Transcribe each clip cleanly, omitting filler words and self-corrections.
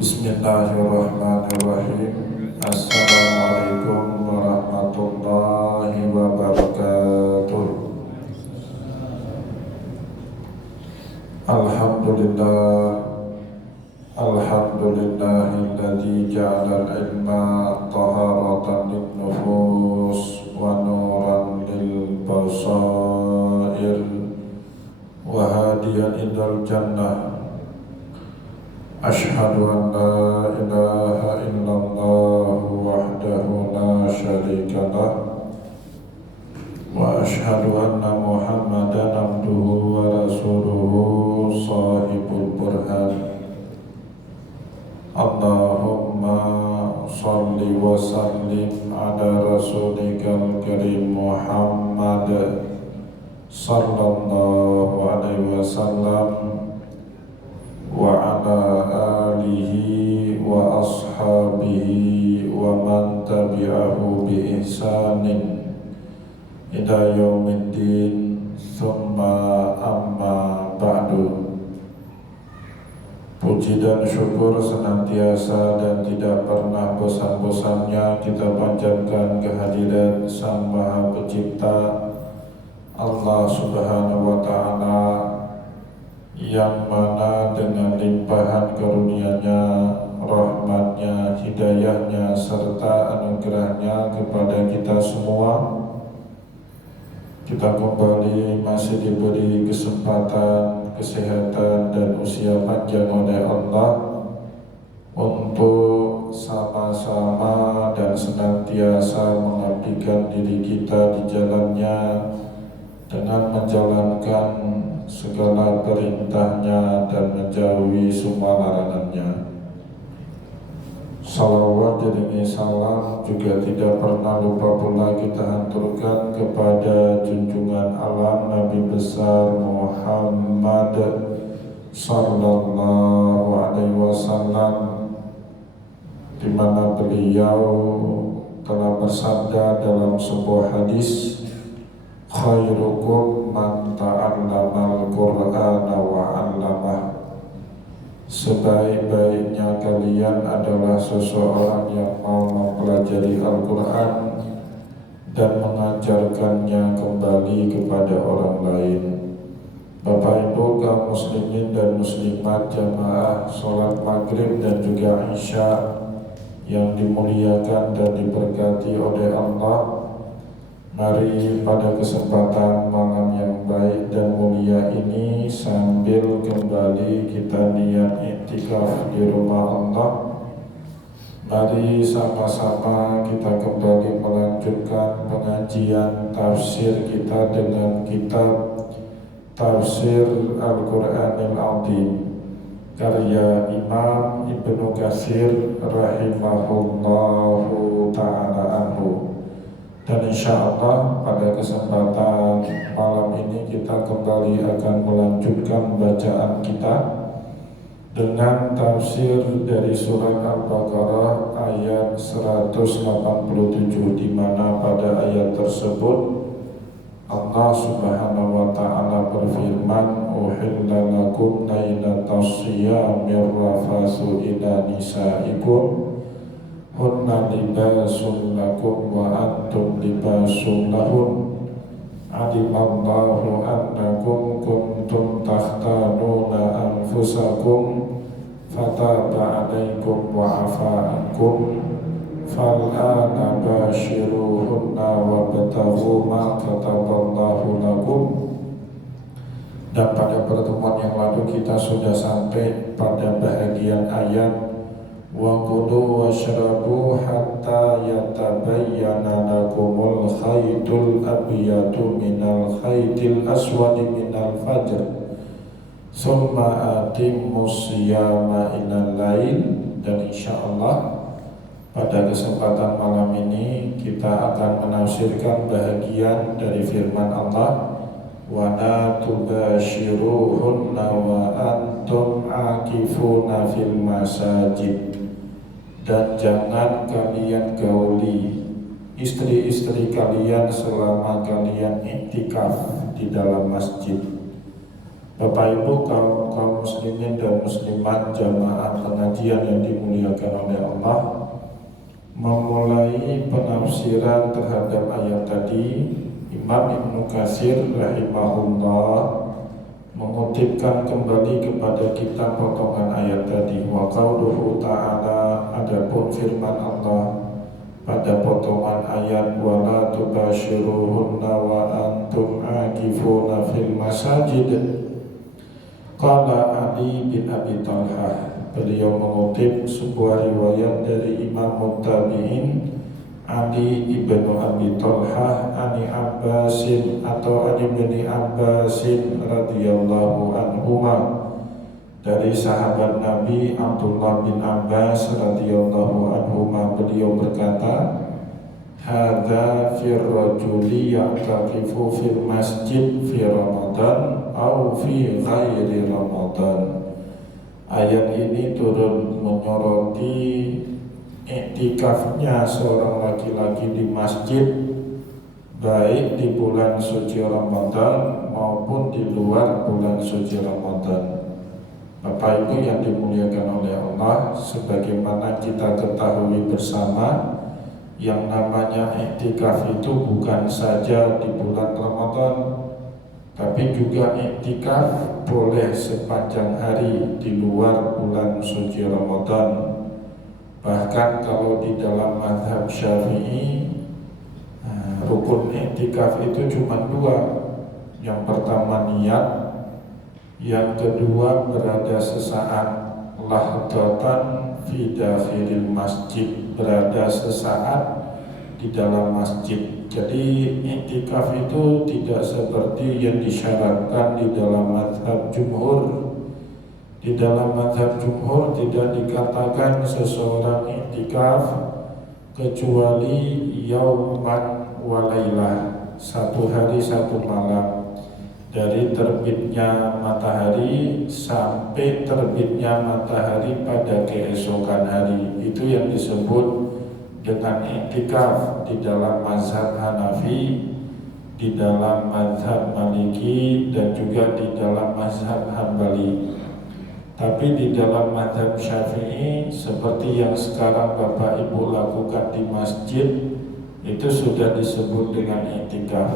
Bismillahirrahmanirrahim. Assalamualaikum warahmatullahi wabarakatuh. Alhamdulillah, alhamdulillahilladzi ja'ala al-ilma taharatan lin-nufus wa nuran lil-basair wa hadiyan ilal jannah. Ashhadu an la ilaha illallah wahdahu la syarika lah wa ashhadu anna Muhammadan abduhu wa rasuluhu sahibul burhan. Allahumma salli wa sallim ala rasulikal karim Muhammad sallallahu alaihi wasallam wa ala alihi wa ashabihi wa man tabi'ahu bi ihsanin ila yaumiddin, thumma amma ba'du. Puji dan syukur senantiasa dan tidak pernah bosan-bosannya kita panjatkan kehadiran Sang Maha Pencipta Allah Subhanahu wa Ta'ala, yang mana dengan limpahan karunia-Nya, rahmat-Nya, hidayah-Nya, serta anugerah-Nya kepada kita semua, kita kembali masih diberi kesempatan, kesehatan, dan usia panjang oleh Allah untuk sama-sama dan senantiasa mengabdikan diri kita di jalan-Nya dengan menjalankan segala perintah-Nya dan menjauhi semua larangan-Nya. Salawat diringi salam juga tidak pernah lupa pula kita haturkan kepada junjungan alam Nabi besar Muhammad sallallahu alaihi wasallam, di mana beliau telah bersabda dalam sebuah hadis, khairukum man ta'allamal Qur'ana wa 'allamah. Sebaik-baiknya kalian adalah seseorang yang mau mempelajari Al-Quran dan mengajarkannya kembali kepada orang lain. Bapak Ibu kaum muslimin dan muslimat jamaah sholat maghrib dan juga isya yang dimuliakan dan diberkati oleh Allah, mari pada kesempatan malam yang baik dan mulia ini, sambil kembali kita niat iktikaf di rumah Allah, mari sama-sama kita kembali melanjutkan pengajian tafsir kita dengan kitab Tafsir Al-Quranil Azim karya Imam Ibnu Katsir rahimahullahu ta'ala anhu. Dan insya Allah pada kesempatan malam ini kita kembali akan melanjutkan bacaan kita dengan tafsir dari surat Al-Baqarah ayat 187, di mana pada ayat tersebut Allah Subhanahu wa Ta'ala berfirman, uhilla lakum lailatas siyamir rafathu ila nisaikum hunna libasun lakum wa antum libasun lahun alimallahu annakum kuntum takhtanuna anfusakum fataba alaikum wa afa ankum fal'ana bashiruhunna wabtaghu ma kataballahu lakum. Dan pada pertemuan yang lalu kita sudah sampai pada bahagian ayat wa kulu washrabu hatta yatabayyana lakumul khaytul abyadu minal khaytil aswadi minal fajr thumma atimmus siyama ilal lail. Dan insyaallah pada kesempatan malam ini kita akan menafsirkan bahagian dari firman Allah, wa la tubashiruhunna wa antum akifuna fil masajid. Dan jangan kalian gauli istri-istri kalian selama kalian iktikaf di dalam masjid. Bapak Ibu kaum muslimin dan muslimat jamaah pengajian yang dimuliakan oleh Allah, memulai penafsiran terhadap ayat tadi, Imam Ibnu Katsir rahimahullah mengutipkan kembali kepada kita potongan ayat tadi. Wa qauluhu ta'ala, adapun firman Allah pada potongan ayat wala tubashiruhunna wa antum akifuna fil masajid. Qala Ali bin Abi Talha, beliau mengutip sebuah riwayat dari Imam Tabi'in Ali ibn Abi Talha ani Abbasin atau ani bin Abbasin radhiyallahu anhuma, dari sahabat Nabi Abdullah bin Abbas radhiyallahu anhuma, beliau berkata, hadza fir rajuli ya'taqifu fil masjid fi Ramadan au fi ghairi Ramadan. Ayat ini turun menyoroti iktikafnya seorang laki-laki di masjid, baik di bulan suci Ramadan maupun di luar bulan suci Ramadan. Bapak Ibu yang dimuliakan oleh Allah, sebagaimana kita ketahui bersama, yang namanya iktikaf itu bukan saja di bulan Ramadan, tapi juga iktikaf boleh sepanjang hari di luar bulan suci Ramadan. Bahkan kalau di dalam mazhab Syafi'i, rukun iktikaf itu cuma dua. Yang pertama niat, yang kedua berada sesaat, lahdatan fi dakhilil masjid, berada sesaat di dalam masjid. Jadi iktikaf itu tidak seperti yang disyaratkan di dalam mazhab jumhur. Di dalam mazhab jumhur tidak dikatakan seseorang iktikaf kecuali yauman walailah, satu hari satu malam, dari terbitnya matahari sampai terbitnya matahari pada keesokan hari. Itu yang disebut dengan iktikaf di dalam mazhab Hanafi, di dalam mazhab Maliki, dan juga di dalam mazhab Hambali. Tapi di dalam mazhab Syafi'i, seperti yang sekarang Bapak Ibu lakukan di masjid, itu sudah disebut dengan iktikaf.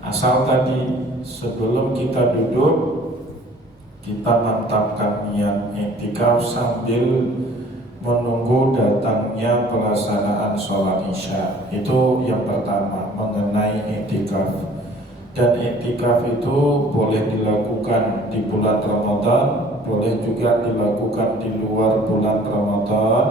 Asal tadi sebelum kita duduk, kita mantapkan niat iktikaf sambil menunggu datangnya pelaksanaan sholat isya. Itu yang pertama mengenai iktikaf. Dan iktikaf itu boleh dilakukan di bulan Ramadan, boleh juga dilakukan di luar bulan Ramadan.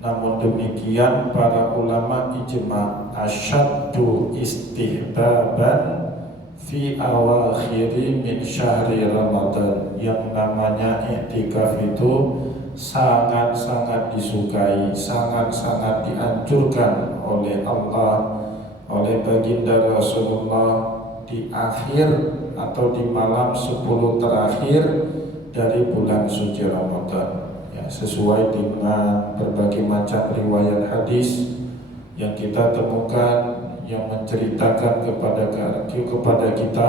Namun demikian para ulama ijma' asyaddu istihbaban fi awakhiri min syahri Ramadan. Yang namanya iktikaf itu sangat-sangat disukai, sangat-sangat dianjurkan oleh Allah, oleh baginda Rasulullah di akhir atau di malam 10 terakhir dari bulan suci Ramadan, ya, sesuai dengan berbagai macam riwayat hadis yang kita temukan yang menceritakan kepada kita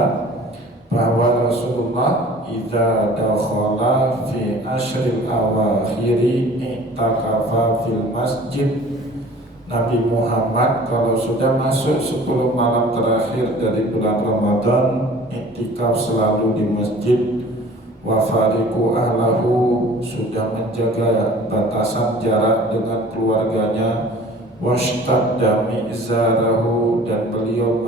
bahwa Rasulullah idza dakhala fi ashril awakhiri i'takafa fil masjid. Nabi Muhammad kalau sudah masuk 10 malam terakhir dari bulan Ramadan, iktikaf selalu di masjid. Wa fariqu ahlahu, sudah menjaga batasan jarak dengan keluarganya. Washtadda mi'zarahu, dan beliau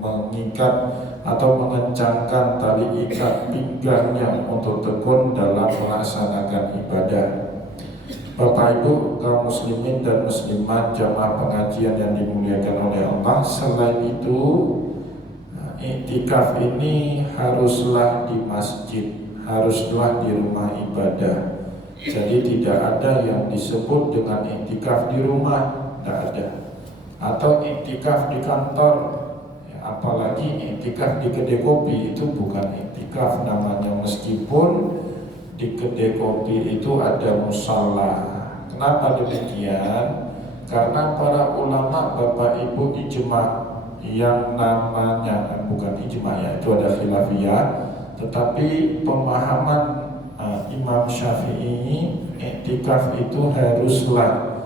mengikat atau mengencangkan tali ikat pinggangnya untuk tekun dalam melaksanakan ibadah. Bapak Ibu kaum muslimin dan muslimat jamaah pengajian yang dimuliakan oleh Allah, selain itu iktikaf ini haruslah di masjid, haruslah di rumah ibadah. Jadi tidak ada yang disebut dengan iktikaf di rumah, tidak ada. Atau iktikaf di kantor, ya, apalagi iktikaf di kedai kopi, itu bukan iktikaf namanya, meskipun di kedai kopi itu ada musala. Kenapa demikian? Karena para ulama Bapak Ibu ijma' yang namanya, bukan ijma' ya, itu ada khilafiyah, tetapi pemahaman Imam Syafi'i, iktikaf itu haruslah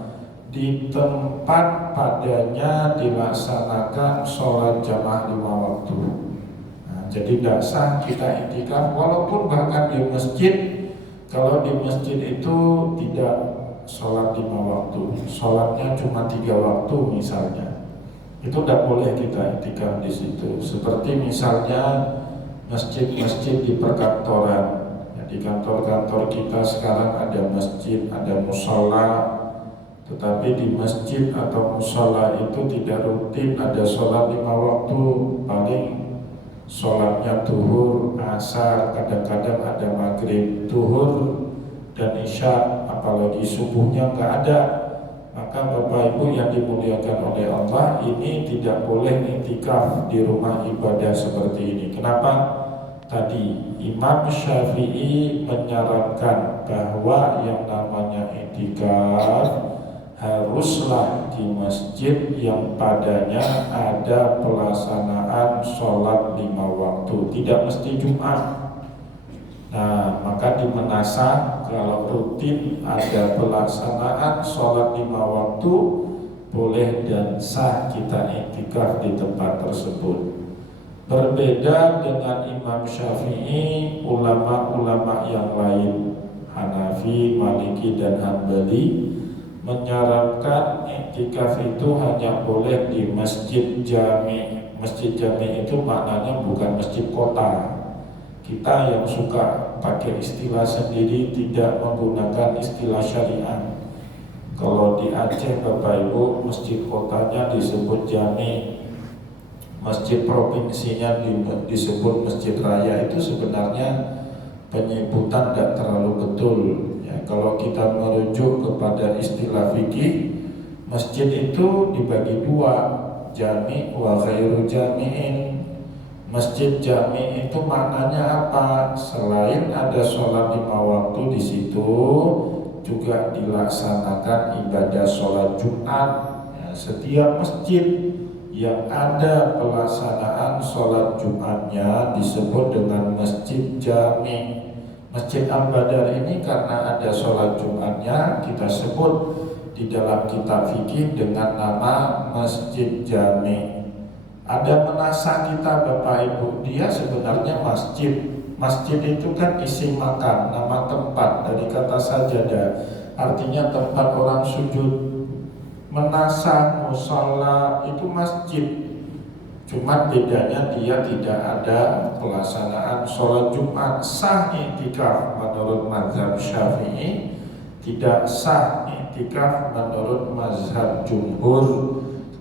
di tempat padanya dilaksanakan sholat jamaah 5 waktu. Jadi tidak sah kita iktikaf walaupun bahkan di masjid. Kalau di masjid itu tidak sholat 5 waktu, sholatnya cuma 3 waktu misalnya, itu tidak boleh kita iktikaf di situ. Seperti misalnya masjid-masjid di perkantoran. Di kantor-kantor kita sekarang ada masjid, ada musola, tetapi di masjid atau musola itu tidak rutin ada sholat 5 waktu. Paling sholatnya duhur, asar, kadang-kadang ada maghrib, duhur dan isya, apalagi subuhnya nggak ada. Maka Bapak Ibu yang dimuliakan oleh Allah, ini tidak boleh iktikaf di rumah ibadah seperti ini. Kenapa? Tadi Imam Syafi'i menyarankan bahwa yang namanya iktikaf haruslah di masjid yang padanya ada pelaksanaan sholat 5 waktu, tidak mesti Jumat. Nah, maka di Menasa kalau rutin ada pelaksanaan sholat 5 waktu, boleh dan sah kita iktikaf di tempat tersebut. Berbeda dengan Imam Syafi'i, ulama-ulama yang lain, Hanafi, Maliki, dan Hambali, menyarankan iktikaf itu hanya boleh di masjid jami. Masjid jami itu maknanya bukan masjid kota. Kita yang suka pakai istilah sendiri tidak menggunakan istilah syariah. Kalau di Aceh Bapak Ibu, masjid kotanya disebut jami, masjid provinsinya disebut masjid raya. Itu sebenarnya penyebutan tidak terlalu betul. Kalau kita merujuk kepada istilah fikih, masjid itu dibagi 2, jami wa ghairu jami'in. Masjid jami itu maknanya apa? Selain ada sholat 5 waktu di situ, juga dilaksanakan ibadah sholat Jumat. Setiap masjid yang ada pelaksanaan sholat Jumatnya disebut dengan masjid jami. Masjid Al-Badar ini karena ada sholat Jumatnya, kita sebut di dalam kitab fikih dengan nama Masjid Jami. Ada Menasa kita Bapak Ibu, dia sebenarnya masjid. Masjid itu kan isi makan, nama tempat dari kata sajadah, artinya tempat orang sujud. Menasa, musola itu masjid. Cuma bedanya dia tidak ada pelaksanaan sholat Jumat. Sah iktikaf menurut mazhab Syafi'i, tidak sah iktikaf menurut mazhab jumhur.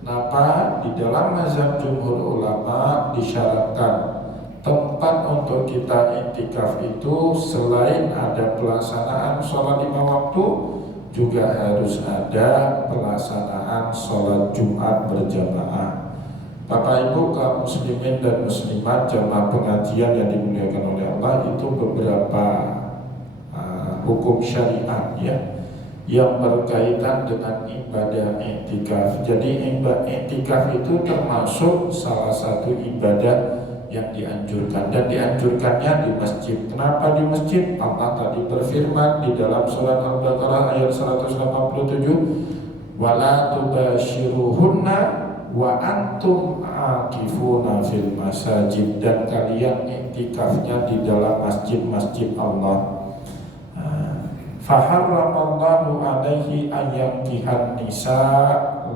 Kenapa? Di dalam mazhab jumhur ulama disyaratkan tempat untuk kita iktikaf itu selain ada pelaksanaan sholat 5 waktu, juga harus ada pelaksanaan sholat Jumat berjamaah. Bapak Ibu kaum muslimin dan muslimat jamaah pengajian yang dimuliakan oleh Allah, itu beberapa hukum syariat ya yang berkaitan dengan ibadah iktikaf. Jadi iktikaf itu termasuk salah satu ibadah yang dianjurkan, dan dianjurkannya di masjid. Kenapa di masjid? Allah tadi berfirman di dalam surat Al-Baqarah ayat 187, wala tubashiruhunna wa antum akifuna fil masajid, dan kalian iktikafnya di dalam masjid-masjid Allah. Faharramallahu alaihi ayyankihan nisa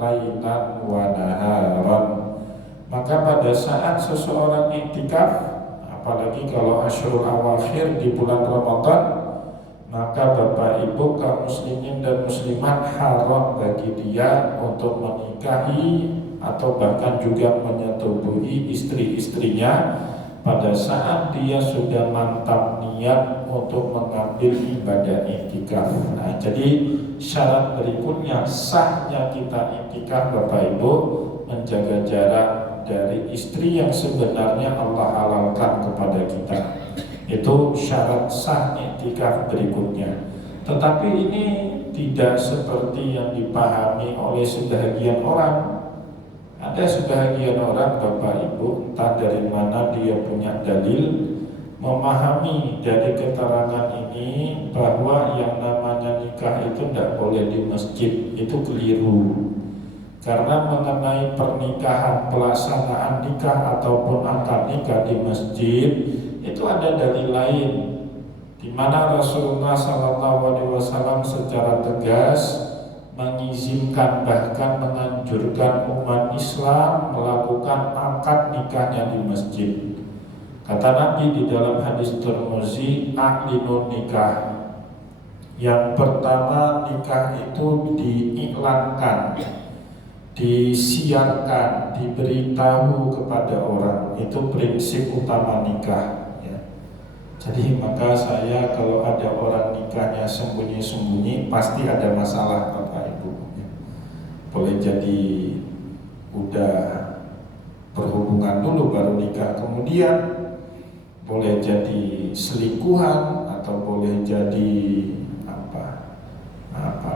lailan wa naharan. Maka pada saat seseorang iktikaf, apalagi kalau Asyurul Awakhir di bulan Ramadan, maka Bapak Ibu kaum muslimin dan muslimat haram bagi dia untuk menikahi atau bahkan juga menyetubuhi istri-istrinya pada saat dia sudah mantap niat untuk mengambil ibadah iktikaf. Nah, jadi syarat berikutnya sahnya kita iktikaf Bapak Ibu, menjaga jarak dari istri yang sebenarnya Allah halalkan kepada kita. Itu syarat sah iktikaf berikutnya. Tetapi ini tidak seperti yang dipahami oleh sebagian orang. Ada sebagian orang Bapak Ibu, entah dari mana dia punya dalil, memahami dari keterangan ini bahwa yang namanya nikah itu tidak boleh di masjid, itu keliru. Karena mengenai pernikahan, pelaksanaan nikah ataupun akad nikah di masjid itu ada dalil lain, di mana Rasulullah SAW secara tegas mengizinkan bahkan menganjurkan umat Islam melakukan akad nikahnya di masjid. Kata Nabi di dalam hadis Tirmizi, "A'linun nikah." Yang pertama, nikah itu diiklankan, disiarkan, diberitahu kepada orang. Itu prinsip utama nikah, ya. Jadi maka saya kalau ada orang nikahnya sembunyi-sembunyi, pasti ada masalah, Bapak Ibu, ya. Boleh jadi udah berhubungan dulu baru nikah, kemudian boleh jadi selingkuhan, atau boleh jadi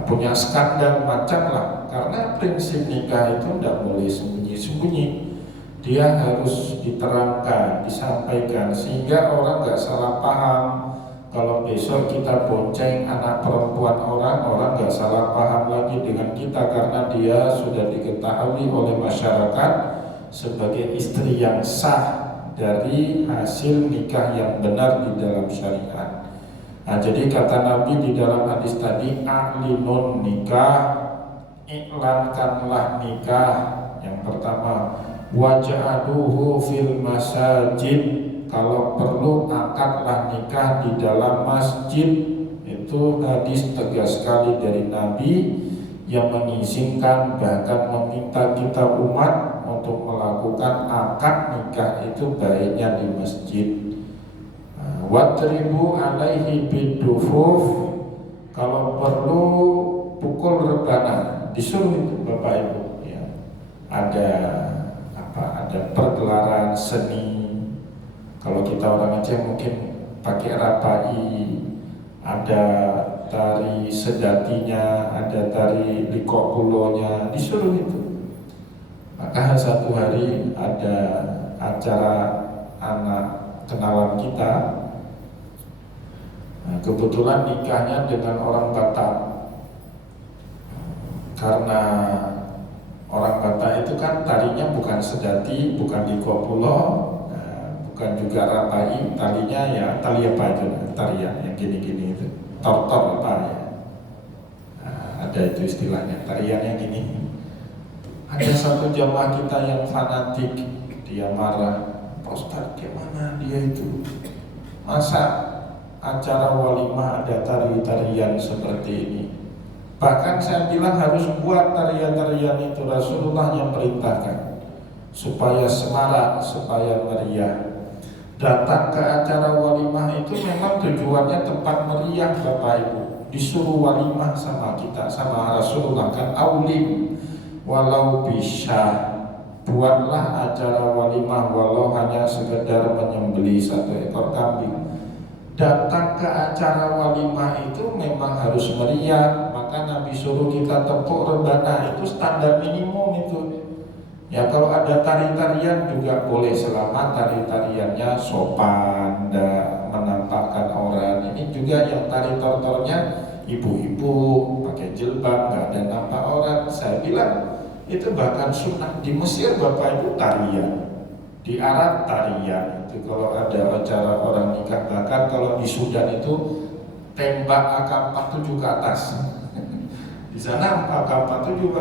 punya skandal macam lah. Karena prinsip nikah itu tidak boleh sembunyi-sembunyi, dia harus diterangkan, disampaikan, sehingga orang nggak salah paham. Kalau besok kita bonceng anak perempuan orang nggak salah paham lagi dengan kita, karena dia sudah diketahui oleh masyarakat sebagai istri yang sah dari hasil nikah yang benar di dalam syariat. Nah, jadi kata Nabi di dalam hadis tadi, "A'linun nikah," iklankanlah nikah. Yang pertama, "Waj'aluhu fil masajid," kalau perlu akadlah nikah di dalam masjid. Itu hadis tegas sekali dari Nabi yang mengizinkan, bahkan meminta kita umat untuk melakukan akad nikah itu baiknya di masjid. Watribu alaihi bidufuf, kalau perlu pukul rebana, disuruh itu Bapak Ibu, ya. Ada pergelaran seni. Kalau kita orang Aceh mungkin pakai rapai, ada tari sedatinya, ada tari likok pulonya, disuruh itu. Maka satu hari ada acara anak kenalan kita, kebetulan nikahnya dengan orang Batak. Karena orang Batak itu kan tarinya bukan sedati, bukan likok pulo, bukan juga rapai, talinya ya tali apa itu, tarian yang gini-gini itu, tortor apa ya, ada itu istilahnya, tariannya gini. Ada satu jamaah kita yang fanatik, dia marah, "Pak Ustadz, gimana dia itu? Masa acara walimah ada tari-tarian seperti ini?" Bahkan saya bilang harus buat tarian-tarian itu, Rasulullah yang perintahkan, supaya semarak, supaya meriah. Datang ke acara walimah itu memang tujuannya tempat meriah, Bapak Ibu. Disuruh walimah sama kita, sama Rasulullah kan, "Aulim walau bisa," buatlah acara walimah walau hanya sekedar menyembelih satu ekor kambing. Datang ke acara walimah itu memang harus meriah, maka Nabi suruh kita tepuk rebana, itu standar minimum itu. Ya, kalau ada tari-tarian juga boleh selama tari-tariannya sopan, tidak menampakkan orang. Ini juga yang tari tortornya ibu-ibu pakai jilbab, nggak ada nampak orang. Saya bilang itu bahkan sunnah. Di Mesir Bapak Ibu tarian, di Arab tarian. Itu kalau ada acara orang nikah, bahkan kalau di Sudan itu tembak AK-47 ke atas. Di sana AK-47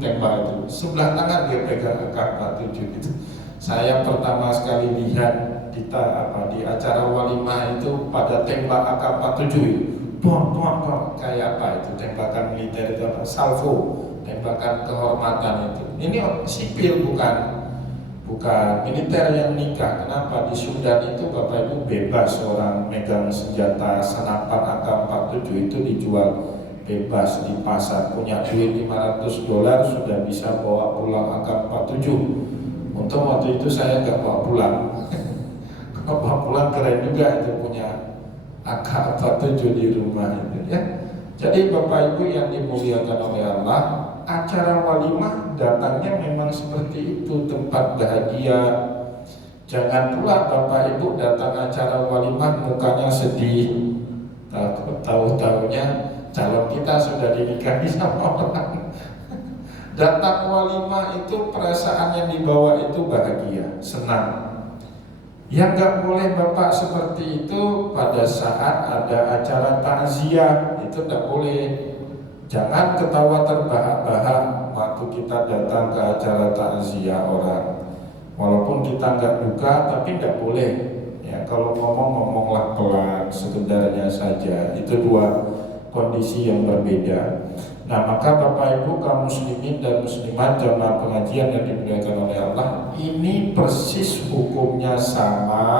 tembak itu, sebelah tangan dia pegang AK-47 itu. Saya pertama sekali lihat di acara walimah itu pada tembak AK-47 itu, kayak apa itu, tembakan militer itu apa? Salvo, tembakan kehormatan itu. Ini sipil, bukan militer yang nikah. Kenapa? Di Sudan itu Bapak Ibu bebas orang megang senjata senapan AK-47 itu dijual bebas di pasar. Punya duit $500 sudah bisa bawa pulang AK-47. Untung waktu itu saya nggak bawa pulang. Kalau bawa pulang keren juga itu, punya AK-47 di rumah itu, ya. Jadi Bapak Ibu yang dimuliakan oleh Allah, acara walimah datangnya memang seperti itu, tempat bahagia. Jangan pula Bapak Ibu datang acara walimah mukanya sedih, tahu-tahunya calon kita sudah dinikahi sama orang. Datang walimah itu perasaan yang dibawa itu bahagia, senang. Yang nggak boleh Bapak seperti itu pada saat ada acara takziah, itu nggak boleh. Jangan ketawa terbahak-bahak waktu kita datang ke acara takziah orang. Walaupun kita nggak duka, tapi nggak boleh. Ya, kalau ngomonglah pelan, sekedarnya saja. Itu dua kondisi yang berbeda. Nah, maka Bapak Ibu kaum muslimin dan muslimat jamaah pengajian yang dimuliakan oleh Allah, ini persis hukumnya sama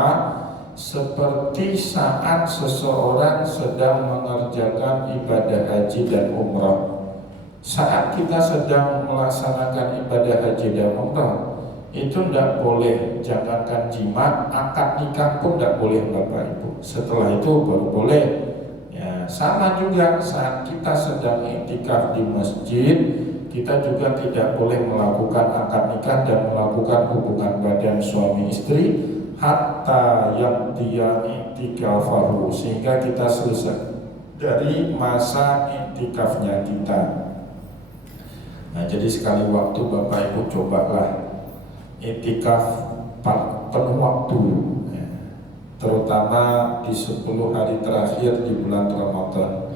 seperti saat seseorang sedang mengerjakan ibadah haji dan umrah. Saat kita sedang melaksanakan ibadah haji dan umrah, itu tidak boleh, jangankan jima, akad nikah pun tidak boleh Bapak Ibu. Setelah itu baru boleh. Ya, sama juga saat kita sedang iktikaf di masjid, kita juga tidak boleh melakukan akad nikah dan melakukan hubungan badan suami istri hatta yang dia iktikafahu, sehingga kita selesai dari masa iktikafnya kita. Nah, jadi sekali waktu Bapak Ibu cobalah iktikaf penuh waktu, terutama di 10 hari terakhir di bulan Ramadan.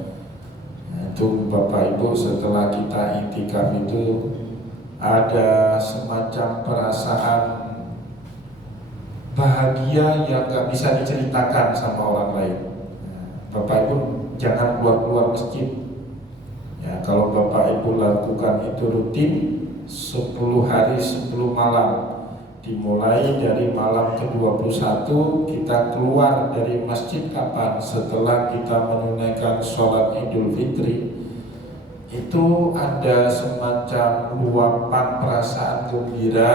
Itu Bapak Ibu setelah kita iktikaf itu ada semacam perasaan bahagia yang gak bisa diceritakan sama orang lain. Bapak Ibu jangan keluar masjid. Ya, kalau Bapak Ibu lakukan itu rutin 10 hari 10 malam, dimulai dari malam ke-21 kita keluar dari masjid kapan? Setelah kita menunaikan sholat Idul Fitri. Itu ada semacam luapan perasaan gembira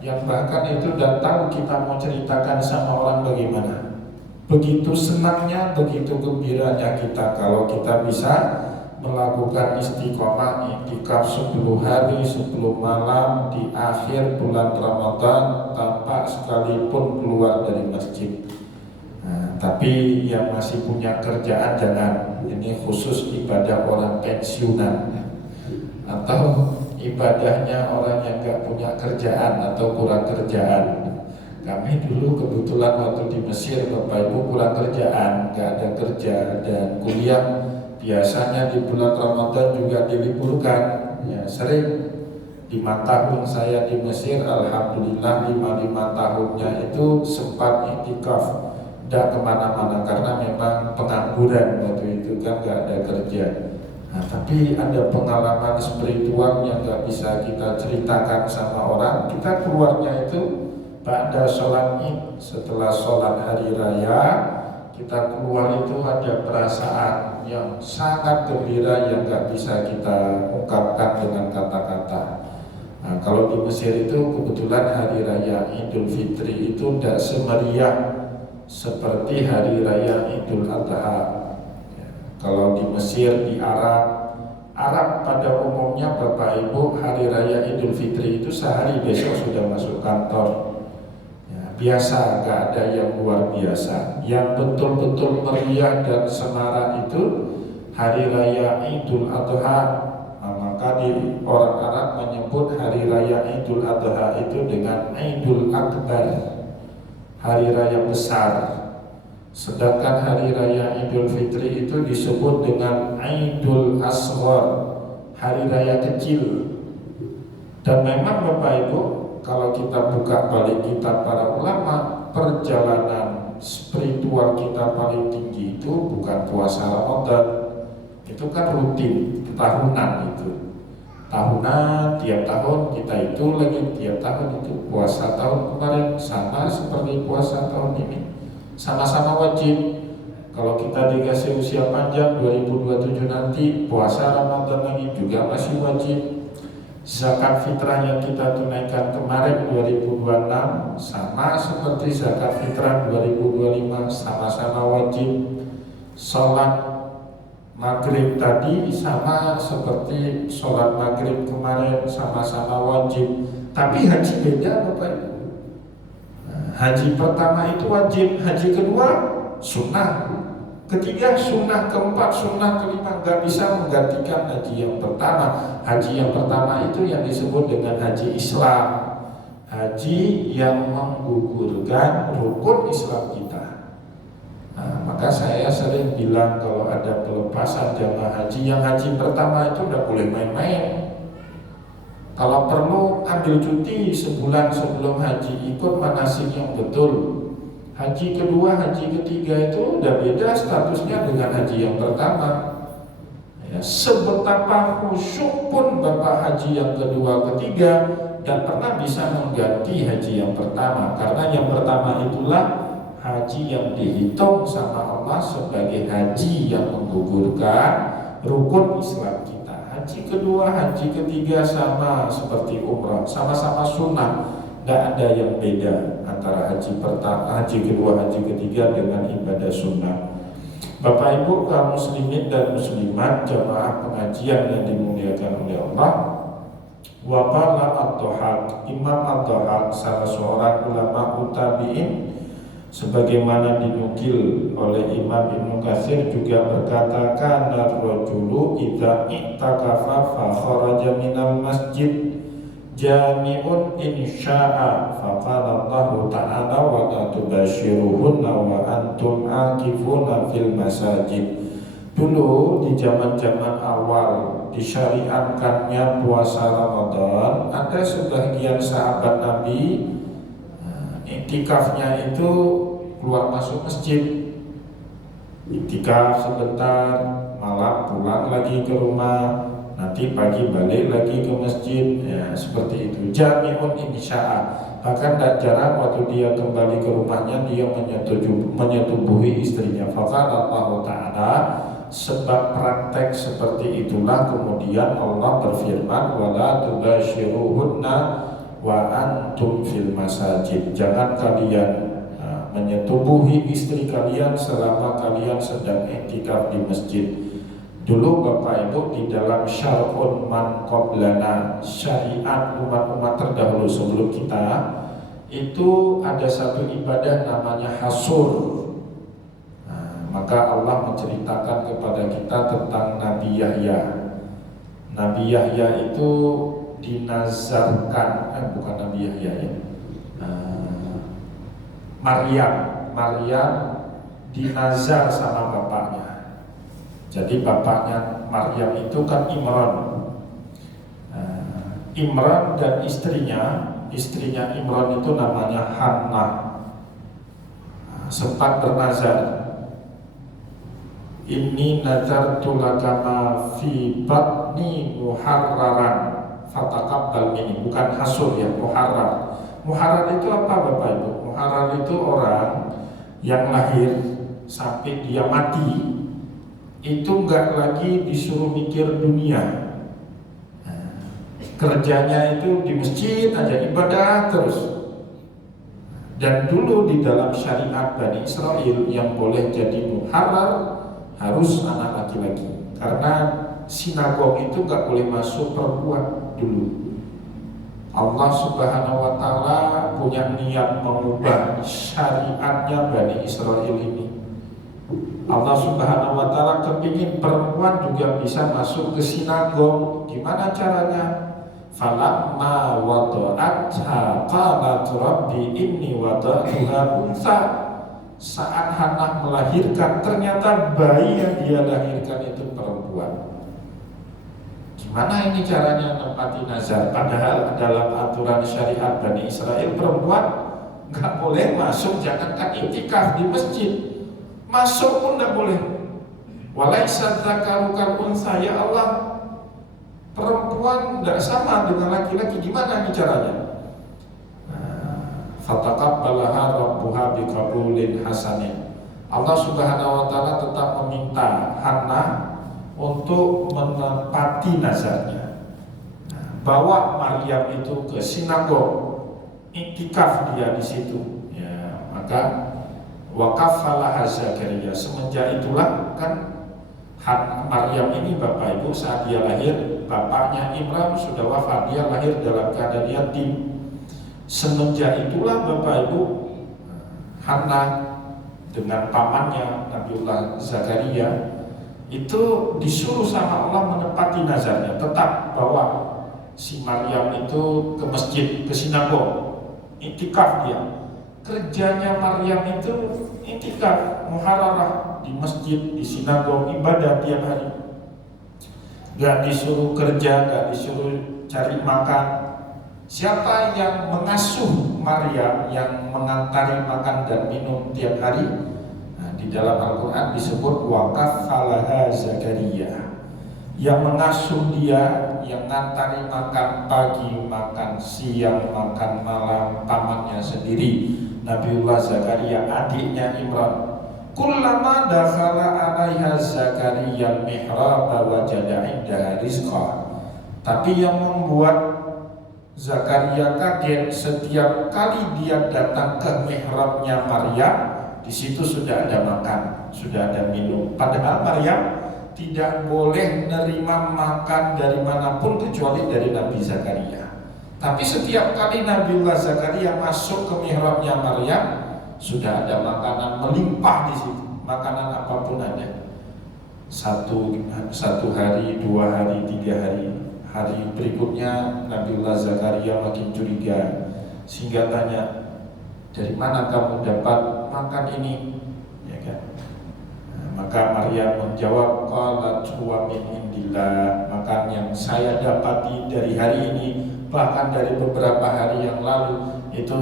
yang bahkan itu udah tahu kita mau ceritakan sama orang bagaimana. Begitu senangnya, begitu gembiranya kita kalau kita bisa melakukan istiqomah iktikaf 10 hari 10 malam di akhir bulan Ramadan tanpa sekalipun keluar dari masjid. Nah, tapi yang masih punya kerjaan jangan. Ini khusus ibadah orang pensiunan atau ibadahnya orang yang gak punya kerjaan atau kurang kerjaan. Kami dulu kebetulan waktu di Mesir Bapak Ibu kurang kerjaan, gak ada kerja dan kuliah. Biasanya di bulan Ramadan juga diliburkan. Ya, sering 5 tahun saya di Mesir, alhamdulillah 5 tahunnya itu sempat iktikaf, tidak kemana-mana karena memang pengangguran waktu itu kan gak ada kerja. Nah, tapi ada pengalaman spiritual yang gak bisa kita ceritakan sama orang. Kita keluarnya itu pada sholat Id, setelah sholat hari raya kita keluar itu ada perasaan yang sangat gembira yang gak bisa kita ungkapkan dengan kata-kata. Nah, kalau di Mesir itu kebetulan hari raya Idul Fitri itu tidak semeriah seperti hari raya Idul Adha. Ya, kalau di Mesir, di Arab pada umumnya Bapak Ibu hari raya Idul Fitri itu sehari besok sudah masuk kantor. Biasa, gak ada yang luar biasa. Yang betul-betul meriah dan semarak itu hari raya Idul Adha. Nah, maka di orang Arab menyebut hari raya Idul Adha itu dengan Idul Akbar, hari raya besar. Sedangkan hari raya Idul Fitri itu disebut dengan Idul Asghar, hari raya kecil. Dan memang Bapak Ibu, kalau kita buka balik kitab para ulama, perjalanan spiritual kita paling tinggi itu bukan puasa Ramadan. Itu kan rutin, tahunan itu. Tahunan, tiap tahun kita itu lagi, tiap tahun itu. Puasa tahun kemarin sama seperti puasa tahun ini, sama-sama wajib. Kalau kita dikasih usia panjang 2027 nanti, puasa Ramadan lagi juga masih wajib. Zakat fitrah yang kita tunaikan kemarin 2026 sama seperti zakat fitrah 2025, sama-sama wajib. Sholat maghrib tadi sama seperti sholat maghrib kemarin, sama-sama wajib. Tapi haji beda Bapak Ibu. Nah, Haji pertama itu wajib, haji kedua sunnah, ketiga sunnah, keempat sunnah, kelima nggak bisa menggantikan haji yang pertama. Haji yang pertama itu yang disebut dengan haji Islam, haji yang menggugurkan rukun Islam kita. Maka saya sering bilang kalau ada pelepasan jamaah haji, yang haji pertama itu udah boleh main-main. Kalau perlu ambil cuti sebulan sebelum haji, ikut manasik yang betul. Haji kedua, haji ketiga itu udah beda statusnya dengan haji yang pertama. Ya, sebetapa khusyuk pun bapak haji yang kedua, ketiga dan pernah bisa mengganti haji yang pertama, karena yang pertama itulah haji yang dihitung sama Allah sebagai haji yang menggugurkan rukun Islam kita. Haji kedua, haji ketiga sama seperti umrah, sama-sama sunnah, tidak ada yang beda antara haji pertama, haji kedua, haji ketiga dengan ibadah sunnah. Bapak Ibu kaum muslimin dan muslimat, jamaah pengajian yang dimuliakan oleh Allah. Waqala ad-Dhahhak, Imam ad-Dhahhak salah seorang ulama tabi'in, sebagaimana dinukil oleh Imam Ibnu Katsir juga berkata, kana rajulu idza i'takafa fa kharaja minal masjid jami'un insya'a fa qala Allah ta'ala wa la tubashiruhunna wa antum aqifuna fil masajid. Dulu di zaman-zaman awal disyariatkannya puasa Ramadan, ada sebagian sahabat Nabi iktikafnya itu keluar masuk masjid, iktikaf sebentar, malam pulang lagi ke rumah, nanti pagi balik lagi ke masjid, ya seperti itu. Jami'un insya'a, bahkan tak jarang waktu dia kembali ke rumahnya dia menyetubuhi istrinya. Faqala Allah Ta'ala, sebab praktek seperti itulah kemudian Allah berfirman, wala tubashiruhunna wa antum fil masajid, jangan kalian menyetubuhi istri kalian selama kalian sedang iktikaf di masjid. Dulu Bapak Ibu di dalam syar'un man qablana, syariat umat-umat terdahulu sebelum kita, itu ada satu ibadah namanya hasur. Maka Allah menceritakan kepada kita tentang Nabi Yahya. Nabi Yahya itu dinazarkan, bukan Nabi Yahya ya, Maryam dinazar sama bapaknya. Jadi bapaknya Maryam itu kan Imran. Imran dan istrinya Imran itu namanya Hannah, sempat bernazar, inni nazartu laka ma fi batni muharraran fataqabbal minni. Bukan hasur ya, muharrar. Muharrar itu apa Bapak Ibu? Muharrar itu orang yang lahir sampai dia mati itu enggak lagi disuruh mikir dunia. Kerjanya itu di masjid aja, ibadah terus. Dan dulu di dalam syariat Bani Israel yang boleh jadi muharrar harus anak laki-laki, karena sinagog itu nggak boleh masuk perempuan dulu. Allah Subhanahu wa Ta'ala punya niat mengubah syariatnya Bani Israel ini. Allah Subhanahu wa Ta'ala kepingin perempuan juga bisa masuk ke sinagog. Gimana caranya? Falamma wada'atha qalat rabbi inni wada'tuha unsa. Saat Hannah melahirkan, ternyata bayi yang dia lahirkan itu perempuan. Gimana ini caranya nempati nazar? Padahal dalam aturan syariat Bani Israel perempuan nggak boleh masuk, jangankan iktikaf di masjid, masuk pun nggak boleh. Walaisa dzakaru kal unsa, ya Allah, perempuan nggak sama dengan laki-laki. Gimana ini caranya? Fataqabbalaha rabbuha biqabulin hasanin. Allah Subhanahu wa Ta'ala tetap meminta Hannah untuk menepati nazarnya. Bawa Maryam itu ke sinagog, iktikaf dia di situ. Ya, maka waqafalah Zakaria. Semenjak itulah kan Maryam ini Bapak Ibu saat dia lahir, bapaknya Imran sudah wafat, dia lahir dalam keadaan yatim. Semenjak itulah Bapak Ibu Hana dengan pamannya Nabiullah Zakaria itu disuruh sama Allah menepati nazarnya, tetap bawa si Maryam itu ke masjid, ke sinagog, iktikaf dia. Kerjanya Maryam itu iktikaf, muhararah di masjid, di sinagog, ibadah tiap hari. Gak disuruh kerja, gak disuruh cari makan. Siapa yang mengasuh Maryam, yang mengantari makan dan minum tiap hari? Nah, di dalam Al-Quran disebut waqaffalaha Zakaria. Yang mengasuh dia, yang ngantari makan pagi, makan siang, makan malam, pamannya sendiri, Nabiullah Zakaria, adiknya Imran. Kullama dakhala alaiha Zakaria al-mihrab wajada indaha rizqa. Tapi yang membuat Zakaria kaget, setiap kali dia datang ke mihrabnya Maryam, di situ sudah ada makan, sudah ada minum. Padahal Maryam tidak boleh menerima makan dari manapun kecuali dari Nabi Zakaria. Tapi setiap kali Nabiullah Zakaria masuk ke mihrabnya Maryam, sudah ada makanan melimpah di situ, makanan apapun ada. Satu hari, 2 hari, 3 hari. Hari berikutnya Nabiullah Zakaria makin curiga, sehingga tanya, dari mana kamu dapat makan ini? Ya kan? Maka Maryam menjawab, qalat huwa min indillah. Makan yang saya dapati dari hari ini, bahkan dari beberapa hari yang lalu, itu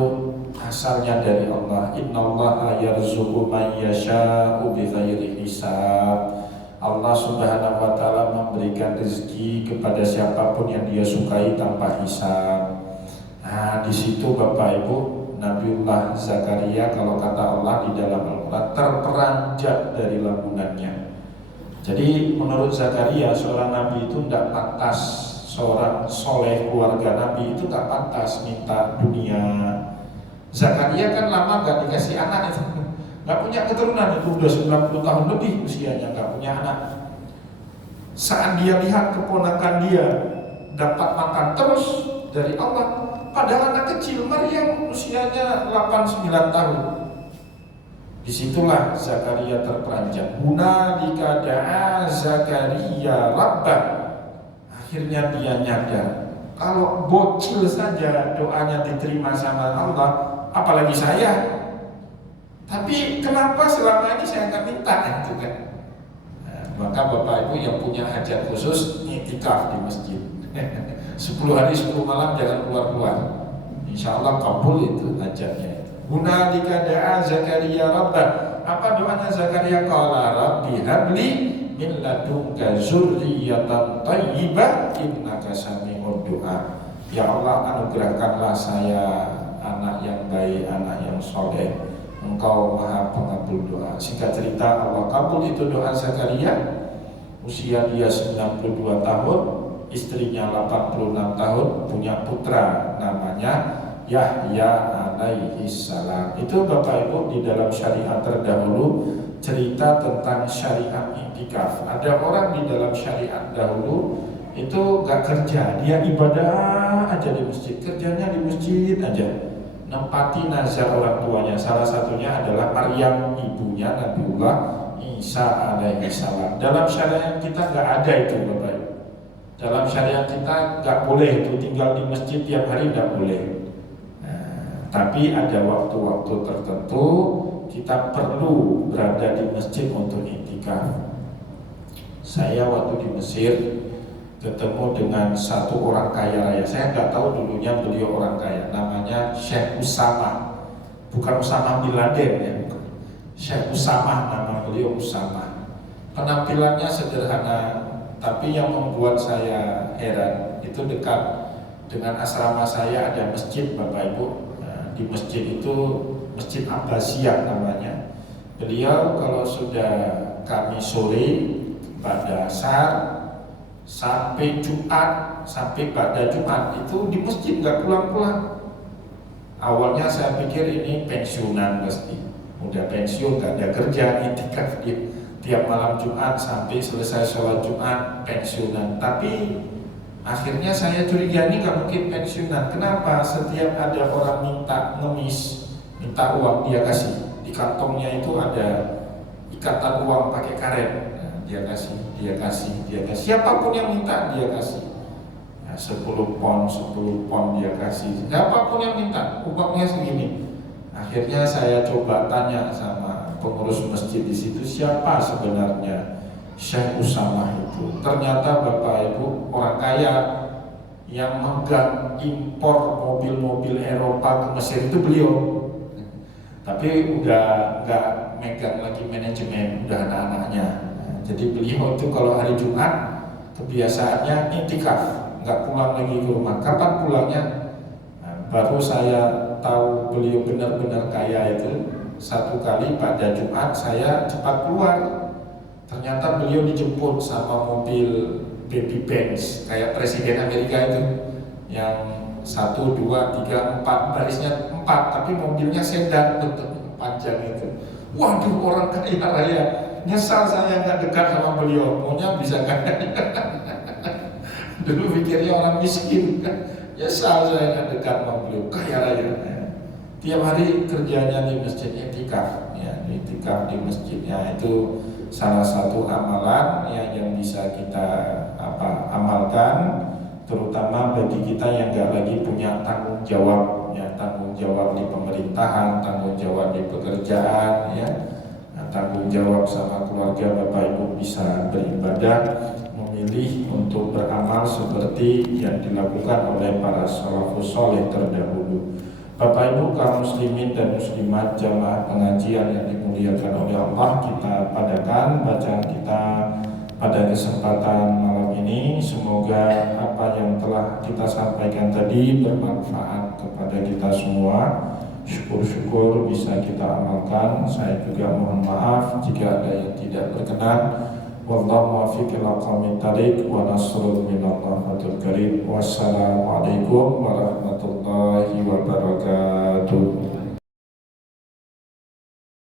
asalnya dari Allah. Innallaha yarzuqu man yasha'u bighairi hisab. Allah Subhanahu wa taala memberikan rezeki kepada siapapun yang dia sukai tanpa hisab. Nah, di situ Bapak Ibu, Nabiullah Zakaria kalau kata Allah di dalam Al-Quran terperanjat dari lamunannya. Jadi menurut Zakaria, seorang nabi itu tidak pantas, seorang soleh keluarga nabi itu tidak pantas minta dunia. Zakaria kan lama gak dikasih anak itu, gak punya keturunan, itu udah 90 tahun lebih usianya gak punya anak. Saat dia lihat keponakan dia dapat makan terus dari Allah, padahal anak kecil, Maryam usianya 8-9 tahun. Disitulah Zakaria terperanjat. Hunalika da'a Zakaria rabbah. Akhirnya dia nyadar, kalau bocil saja doanya diterima sama Allah, apalagi saya. Tapi kenapa selama ini saya nggak minta itu kan? Nah, maka Bapak Ibu yang punya hajat khusus, iktikaf di masjid. 10 hari 10 malam jangan keluar-keluar. Insya Allah kabul itu hajatnya. Hunalika da'a Zakaria rabbah. Apa doanya Zakaria? Qala rabbi habli min ladunka zurriyatan thayyibah innaka sami'ud du'a. Ya Allah, anugerahkanlah saya anak yang baik, anak yang soleh. Engkau maha pengabul doa. Singkat cerita, Allah kabul itu doa Zakaria. Usia dia 92 tahun, istrinya 86 tahun, punya putra namanya Yahya alaihi salam. Itu Bapak Ibu di dalam syariat terdahulu cerita tentang syariat iktikaf. Ada orang di dalam syariat dahulu itu gak kerja, dia ibadah aja di masjid, kerjanya di masjid aja, nempati nazar orang tuanya. Salah satunya adalah Maryam, ibunya Nabiullah Isa alaihi salam. Dalam syariat kita gak ada itu Bapak Ibu. Dalam syariat kita gak boleh itu tinggal di masjid tiap hari, gak boleh. Tapi ada waktu-waktu tertentu kita perlu berada di masjid untuk iktikaf. Saya waktu di Mesir ketemu dengan satu orang kaya raya. Saya nggak tahu dulunya beliau orang kaya. Namanya Syekh Usama. Bukan Usama bin Laden ya. Syekh Usama, nama beliau Usama. Penampilannya sederhana, tapi yang membuat saya heran itu dekat dengan asrama saya ada masjid Bapak Ibu. Di masjid itu Masjid Abbasiyah namanya. Beliau kalau sudah kami sore pada asar sampai Jumat, sampai pada Jumat itu di masjid nggak pulang-pulang. Awalnya saya pikir ini pensiunan pasti, udah pensiun nggak ada kerja, iktikaf dia tiap malam Jumat sampai selesai sholat Jumat pensiunan. Tapi akhirnya saya curiga ini gak mungkin pensiunan. Kenapa? Setiap ada orang minta ngemis, minta uang dia kasih. di kantongnya itu ada ikatan uang pakai karet. Nah, dia kasih. Siapapun yang minta dia kasih. Ya, 10 pon dia kasih. Siapapun yang minta, uangnya segini. Akhirnya saya coba tanya sama pengurus masjid di situ, siapa sebenarnya Syekh Usamah itu. Ternyata Bapak Ibu orang kaya yang megang impor mobil-mobil Eropa ke Mesir itu beliau. Tapi udah nggak megang lagi manajemen, udah anak-anaknya. Nah, jadi beliau itu kalau hari Jumat kebiasaannya iktikaf, nggak pulang lagi ke rumah. Kapan pulangnya? Nah, baru saya tahu beliau benar-benar kaya itu satu kali pada Jumat saya cepat keluar. Ternyata beliau dijemput sama mobil baby Benz kayak presiden Amerika itu, yang 1, 2, 3, 4 barisnya 4, tapi mobilnya sedan bentuk panjang itu. Waduh, orang kaya raya. Nyesal saya nggak dekat sama beliau, maunya bisa kaya. Dulu pikirnya orang miskin kan. Nyesal saya nggak dekat sama beliau, kaya raya. Tiap hari kerjanya di masjid iktikaf, ya, iktikaf di masjidnya. Itu salah satu amalan yang bisa kita amalkan, terutama bagi kita yang nggak lagi punya tanggung jawab, ya, tanggung jawab di pemerintahan, tanggung jawab di pekerjaan, ya, tanggung jawab sama keluarga. Bapak Ibu bisa beribadah, memilih untuk beramal seperti yang dilakukan oleh para salafus saleh terdahulu. Bapak Ibu kaum muslimin dan muslimat jamaah pengajian yang dimuliakan oleh Allah, kita padakan bacaan kita pada kesempatan malam ini. Semoga apa yang telah kita sampaikan tadi bermanfaat kepada kita semua. Syukur-syukur bisa kita amalkan. Saya juga mohon maaf jika ada yang tidak berkenan. Wallahu muwaffiq ila aqwamit thariq wa nasrun minallah wa karim. Wassalamualaikum warahmatullahi